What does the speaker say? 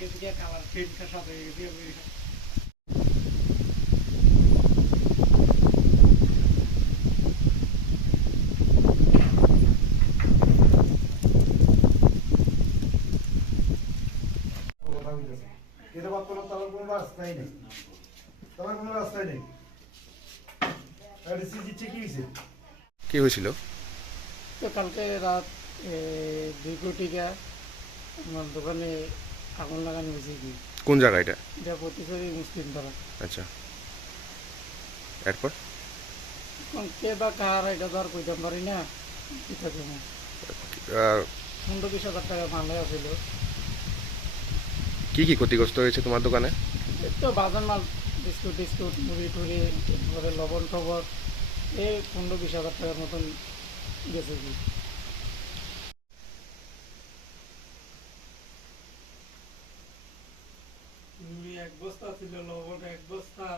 গেছে গিয়ে, কালার প্রিন্টটা সব হয়ে গেছে। কি হয়েছিল? তো কালকে রাত 2 কোটিকা আমার দোকানে আগুন লাগানো হয়েছে। কি কোন জায়গা এটা? এটা প্রতিশোধী মুসলিম তারা। আচ্ছা, এরপর? এখন কে বা কার এটা তো আর কইতে পারি না। কি থাকে না, আহ, 15-20 হাজার টাকা মামলা ছিল। কি কি ক্ষতিগ্রস্ত হয়েছে তোমার দোকানে? এই তো বাজার মাল, বিস্কুট টিস্কুট, মুড়ি টুড়ি, তারপরে লবণ টবণ, এই 15-20 হাজার টাকার মতন গেছে। কি মুড়ি 1 বস্তা ছিল, লবণ 1 বস্তা।